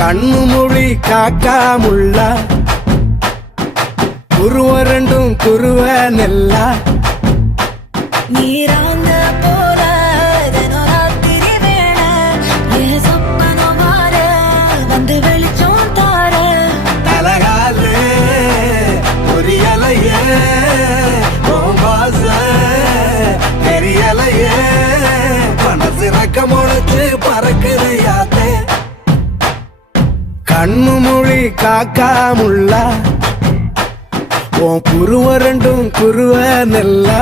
கண்ணு மொழி காக்காமுள்ள குருவ ரெண்டும் குருவ நெல்லா நீராங்க போல தினராத்திரி வேண என் சொப்பனம் மாற வந்து வெளிச்சம் தார அழகாலே பொரியலையே ஓம்பாச தெரியலையே மனசு ரக்க முளைச்சு பறக்குது யாத்தே கண்ணு மொழி காக்காமுள்ள உன் குருவ ரெண்டும் குருவ நெல்லா